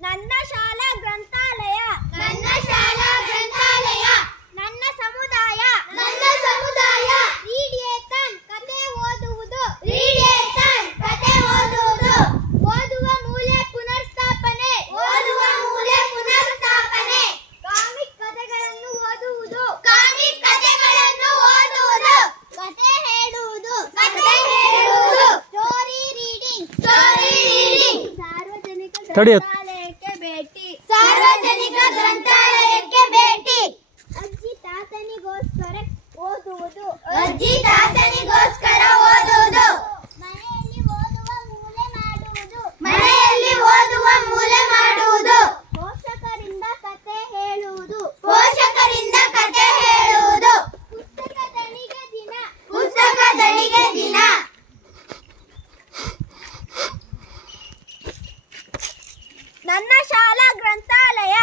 ನನ್ನ ಶಾಲಾ ಗ್ರಂಥಾಲಯ. ನನ್ನ ಶಾಲಾ ಗ್ರಂಥಾಲಯ. ನನ್ನ ಸಮುದಾಯ. ನನ್ನ ಸಮುದಾಯ. ರೀಡಿಯೇತನ್ ಕತೆ ಓದುವುದು. ರೀಡಿಯೇತನ್ ಕತೆ ಓದುವುದು. ಓದುವ ಮೂಲೆ ಪುನರ್ಸ್ಥಾಪನೆ. ಓದುವ ಮೂಲೆ ಪುನರ್ಸ್ಥಾಪನೆ. ಕಾಮಿಕ್ ಕಥೆಗಳನ್ನು ಓದುವುದು. ಕಾಮಿಕ್ ಕಥೆಗಳನ್ನು ಓದುವುದು. ಕತೆ ಹೇಳುವುದು. ಕತೆ ಹೇಳುವುದು. Story reading. Story reading. ಸಾರ್ವಜನಿಕ ತಡೆಯು. ಗ್ರಂಥಾಲಯಕ್ಕೆ ಭೇಟಿ. ಸಾರ್ವಜನಿಕ ಗ್ರಂಥಾಲಯಕ್ಕೆ ಭೇಟಿ. ಅಜ್ಜಿ ತಾತನಿಗೋಸ್ಕರ ಓದುವುದು. ಅಜ್ಜಿ ತಾತನಿಗೋಸ್ಕರ ಓದುವುದು. ಮನೆಯಲ್ಲಿ ಓದುವ ಮೂಲೆ ಮಾಡುವುದು. ಮನೆಯಲ್ಲಿ ಓದುವ ಮೂಲೆ ಮಾಡುವುದು. ಪೋಷಕರಿಂದ ಕತೆ ಹೇಳುವುದು. ಪೋಷಕರಿಂದ ಕತೆ ಹೇಳುವುದು. ಪುಸ್ತಕ ದಣಿಗೆ ದಿನ. ಪುಸ್ತಕ ದಣಿಗೆ ದಿನ. ನನ್ನ ಶಾಲಾ ಗ್ರಂಥಾಲಯ.